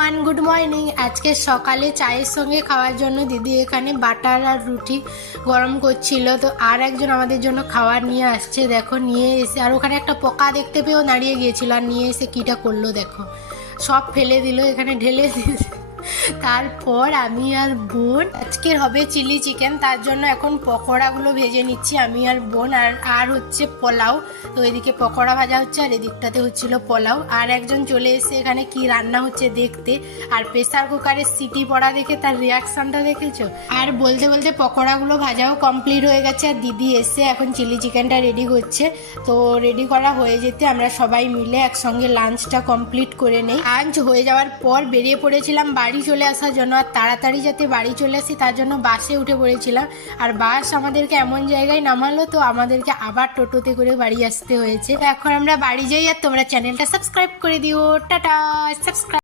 Everyone, good morning. আজকে সকালে চায়ের সঙ্গে খাওয়ার জন্য দিদি এখানে বাটার আর রুটি গরম করছিল। তো আর একজন আমাদের জন্য খাবার নিয়ে আসছে, দেখো নিয়ে এসে, আর ওখানে একটা পোকা দেখতে পেয়েও দাঁড়িয়ে গিয়েছিল, আর নিয়ে এসে কীটা করলো দেখো, সব ফেলে দিল, এখানে ঢেলে দিল। তারপর আমি আর বোন আজকের হবে চিলি চিকেন, তার জন্য এখন পকোড়াগুলো ভেজে নিচ্ছি আমি আর বোন। আর হচ্ছে পোলাও, তো এদিকে পকোড়া ভাজা হচ্ছে আর এদিকটাতে হচ্ছিল পোলাও। আর একজন চলে এসে এখানে কি রান্না হচ্ছে দেখতে, আর প্রেসার কুকারের সিটি পড়া দেখে তার রিয়াকশনটা দেখেছো। আর বলতে বলতে পকোড়াগুলো ভাজাও কমপ্লিট হয়ে গেছে, আর দিদি এসে এখন চিলি চিকেনটা রেডি করছে। তো রেডি করা হয়ে যেতে আমরা সবাই মিলে একসঙ্গে লাঞ্চটা কমপ্লিট করে নেই। লাঞ্চ হয়ে যাওয়ার পর বেরিয়ে পড়েছিলাম বাড়ি চলে আসার জন্য, আর তাড়াতাড়ি যাতে বাড়ি চলে আসি তার জন্য বাসে উঠে পড়েছিলাম। আর বাস আমাদেরকে এমন জায়গায় নামালো, তো আমাদেরকে আবার টোটোতে করে বাড়ি আসতে হয়েছে। এখন আমরা বাড়ি যাই, আর তোমরা চ্যানেলটা সাবস্ক্রাইব করে দিও। টাটা। সাবস্ক্রাইব।